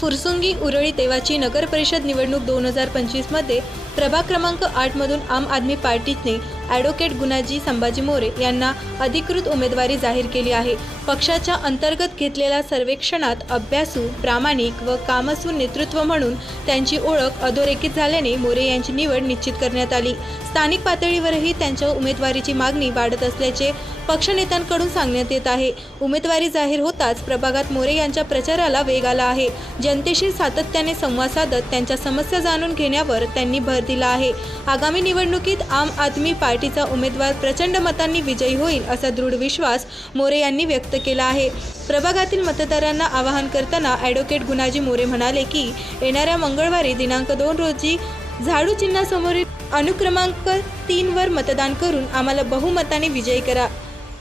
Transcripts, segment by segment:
फुरसुंगी उरळी देवाची नगर परिषद निवडणूक 2025 मध्ये प्रभाग क्रमांक 8 मधून आम आदमी पार्टीने ॲडव्होकेट गुणाजी संभाजी मोरे यांना अधिकृत उमेदवारी जाहीर केली आहे। पक्षाच्या अंतर्गत घेतलेल्या सर्वेक्षणात अभ्यासू, प्रामाणिक व कामसू नेतृत्व म्हणून त्यांची ओळख अधोरेखित झाल्याने मोरे यांची निवड निश्चित करण्यात आली। स्थानिक पातळीवरही त्यांच्या उमेदवारीची मागणी वाढत असल्याचे पक्षनेत्यांकडून सांगण्यात येत आहे। उमेदवारी जाहीर होताच प्रभागात मोरे यांच्या प्रचाराला वेग आला आहे। जनतेशी सातत्याने संवाद साधत त्यांच्या समस्या जाणून घेण्यावर त्यांनी भर दिला आहे। आगामी निवडणुकीत आम आदमी पार्टीचा उमेदवार प्रचंड मतांनी विजयी होईल असा दृढ विश्वास मोरे यांनी व्यक्त केला आहे। प्रभागातील मतदारांना आवाहन करताना ॲडव्होकेट गुणाजी मोरे म्हणाले की येणाऱ्या मंगळवारी दिनांक 2 रोजी झाडू चिन्हासमोरील अनुक्रमांक 3 वर मतदान करून आम्हाला बहुमताने विजयी करा।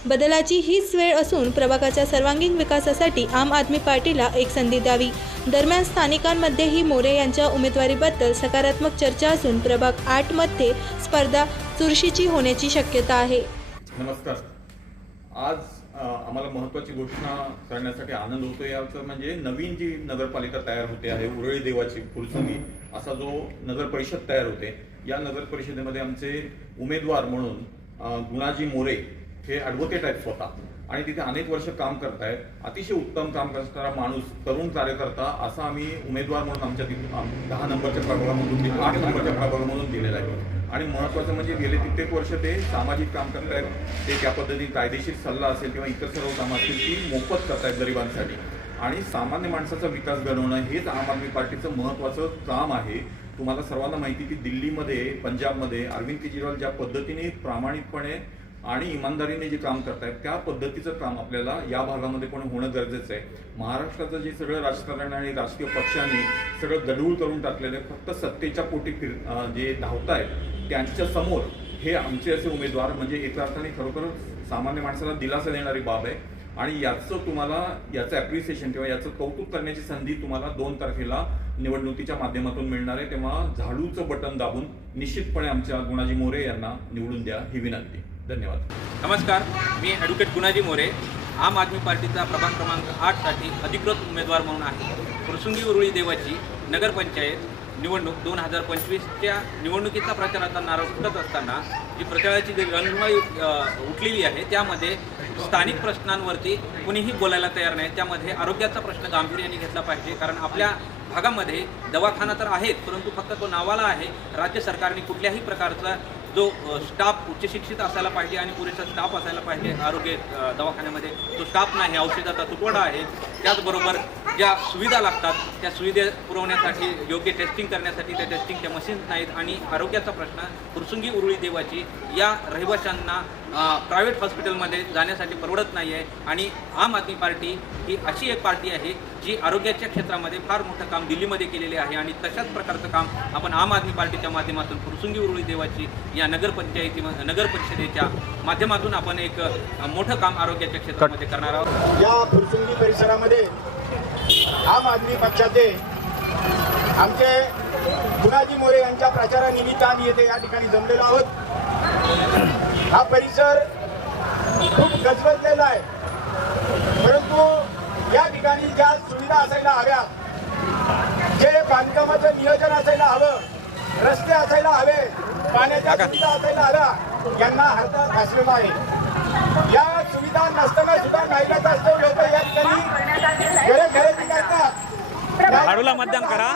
बदलाची हीच वेळ असून प्रभागाच्या सर्वांगीण विकासासाठी आम आदमी पार्टीला एक संधी द्यावी। दरम्यान स्थानिकांमध्येही मोरे यांच्या उमेदवारीबद्दल सकारात्मक चर्चा असून प्रभाग 8 मध्ये स्पर्धा चुरशीची होण्याची शक्यता आहे। नमस्कार। आज आम्हाला महत्त्वाची घोषणा करण्यासाठी आनंद होतो। याचं म्हणजे नवीन जी नगरपालिका तयार होते आहे उरळी देवाची फुरसुंगी असा जो नगर परिषद तयार होते, या नगर परिषदेमध्ये आमचे उमेदवार म्हणून गुणाजी मोरे हे ॲडव्होकेट आहेत स्वतः आणि तिथे अनेक वर्ष काम करतायत। अतिशय उत्तम काम करणारा माणूस, तरुण कार्यकर्ता असा आम्ही उमेदवार म्हणून आमच्या 10 नंबरच्या प्रभागामधून 8 नंबरच्या प्रभागामधून दिलेला आहे। आणि महत्त्वाचं म्हणजे गेले कित्येक वर्ष ते सामाजिक काम करतायत। ते त्या पद्धतीने कायदेशीर सल्ला असेल किंवा इतर सर्व कामं असतील ती मोफत करतायत गरिबांसाठी। आणि सामान्य माणसाचा विकास घडवणं हेच आम आदमी पार्टीचं महत्त्वाचं काम आहे। तुम्हाला सर्वांना माहिती की दिल्लीमध्ये, पंजाबमध्ये अरविंद केजरीवाल ज्या पद्धतीने प्रामाणिकपणे आणि इमानदारीने जे काम करतायत त्या पद्धतीचं काम आपल्याला या भागामध्ये पण होणं गरजेचं आहे। महाराष्ट्राचं जे सगळं राजकारण आणि राजकीय पक्षांनी सगळं गडूळ करून टाकलेलं आहे, फक्त सत्तेच्या पोटी जे धावतायत त्यांच्या समोर हे आमचे असे उमेदवार म्हणजे एका अर्थाने खरोखर सामान्य माणसाला दिलासा देणारी बाब आहे। आणि याचं ॲप्रिसिएशन किंवा याचं कौतुक करण्याची संधी तुम्हाला 2 तारखेला निवडणुकीच्या माध्यमातून मिळणार आहे। तेव्हा झाडूचं बटन दाबून निश्चितपणे आमच्या गुणाजी मोरे यांना निवडून द्या ही विनंती। धन्यवाद। नमस्कार, मी ॲडव्होकेट गुणाजी मोरे आम आदमी पार्टीचा प्रभाग क्रमांक 8 साठी अधिकृत उमेदवार म्हणून आहे। फुरसुंगी उरळी देवाची नगरपंचायत निवडणूक 2025च्या निवडणुकीचा प्रचाराचा नारळ फुटत असताना जी प्रचाराची जी रणधुमाळी उठलेली आहे त्यामध्ये स्थानिक प्रश्नांवरती कुणीही बोलायला तयार नाही। त्यामध्ये आरोग्याचा प्रश्न गांभीर्याने घेतला पाहिजे, कारण आपल्या भागामध्ये दवाखाना तर आहेत परंतु फक्त तो नावाला आहे। राज्य सरकारने कुठल्याही प्रकारचा जो स्टाफ उच्च शिक्षित असायला पाहिजे आणि पुरेसा स्टाफ असायला पाहिजे आरोग्य दवाखान्यामध्ये, तो स्टाफ नाही, औषधाचा तुटवडा आहे। त्याचबरोबर ज्या सुविधा लागतात त्या सुविधा पुरवण्यासाठी योग्य टेस्टिंग करण्यासाठी त्या टेस्टिंगच्या मशीन्स नाहीत। आणि आरोग्याचा प्रश्न फुरसुंगी उरळी देवाची या रहिवाशांना प्रायव्हेट हॉस्पिटलमध्ये जाण्यासाठी परवडत नाही आहे। आणि आम आदमी पार्टी ही अशी एक पार्टी आहे जी आरोग्याच्या क्षेत्रामध्ये फार मोठं काम दिल्लीमध्ये केलेले आहे आणि तशाच प्रकारचं काम आपण आम आदमी पार्टीच्या माध्यमातून फुरसुंगी उरळी देवाची या नगर परिषदेच्या माध्यमातून आपण एक मोठं काम आरोग्याच्या क्षेत्रामध्ये करणार आहोत। या फुरसुंगी परिसरामध्ये आम आदमी पक्षाचे आमचे गुणाजी मोरे यांच्या प्रचारानिमित्त आम्ही येथे या ठिकाणी जमलेलो आहोत। हा परिसर खूप गजबजलेला आहे, परंतु या ठिकाणी ज्या सुविधा असायला हव्या, जे बांधकामाचं नियोजन असायला हवं, रस्ते असायला हवे, पाण्याच्या सुविधा असायला हव्या, यांना हातात भासलेला आहे। या सुविधा नसताना सुद्धा नाईलाज असतो लोक या ठिकाणी घरे करतात। झाडूला मतदान करा।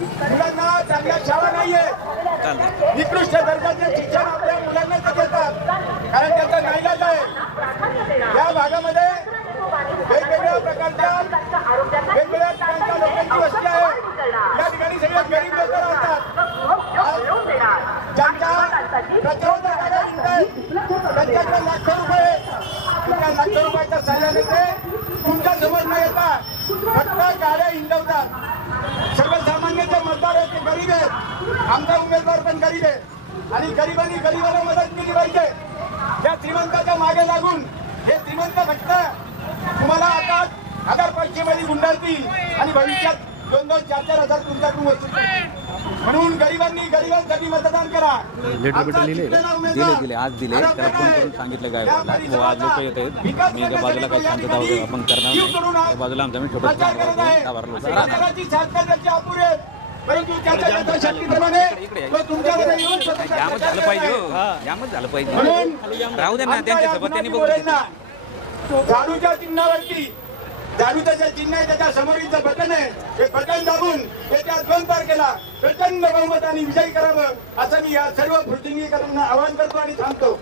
मुलांना चांगल्या शाळा नाहीये, निकृष्ट दर्जाचे शिक्षण आपल्या मुलांना देतात, कारण त्यांचा नाईलाज आहे। या भागामध्ये वेगवेगळ्या प्रकारच्या वेगवेगळ्या ठिकाणच्या लोकांची वस्ती आहे। या ठिकाणी सगळे गरीब लोक राहतात। ज्यांच्या प्रतिरोधकाला त्यांच्याकडे लाखो रुपयाच्या सहाय्याने तुमच्या समोर न येता फक्त गाड्या हिंडवतात। सर्वसामान्यांचे मतदार आहेत ते गरीब आहेत, आमचा उमेदवार पण गरीब आहे आणि गरिबांनी गरीबाला मदत केली पाहिजे। या श्रीमंताच्या मागे लागून हे श्रीमंत फक्त तुम्हाला आता 1000-500 मध्ये गुंडाळतील आणि भविष्यात 2-2, 4-4 हजार तुमच्याकडून वसूल करतील। म्हणून गरिबांसाठी मतदान करा. आमचा जिंकलेला उमेदवार दिले आज दिले त्याला फोन करून सांगितलं काय आज लोक येत आहेत मी एका बाजूला काही शांतता वगैरे आपण करणार नाही त्या बाजूला आमचा मी छोटा प्रचाराची शासनाची अपुरे आहेत. परंतु त्याच्या शक्तीप्रमाणे तो तुमच्यामध्ये येऊन स्वतःचा यामच झालं प्रचार पाहिजे करत हो. आहे. यामच झालं पाहिजे म्हणून राहू दे ना आमच्या त्यांच्या या सोबत त्यांनी गुणाजी बघू मोरेंना झाडूच्या चिन्हावरती झाडूचं जे चिन्ह आहे त्याच्या समोरीचं बटन आहे हे बटन दाबून येत्या 2 तारखेला प्रचंड बहुमताने विजयी करावं असं मी या सर्व पृथ्वीकरांना आवाहन करतो आणि सांगतो.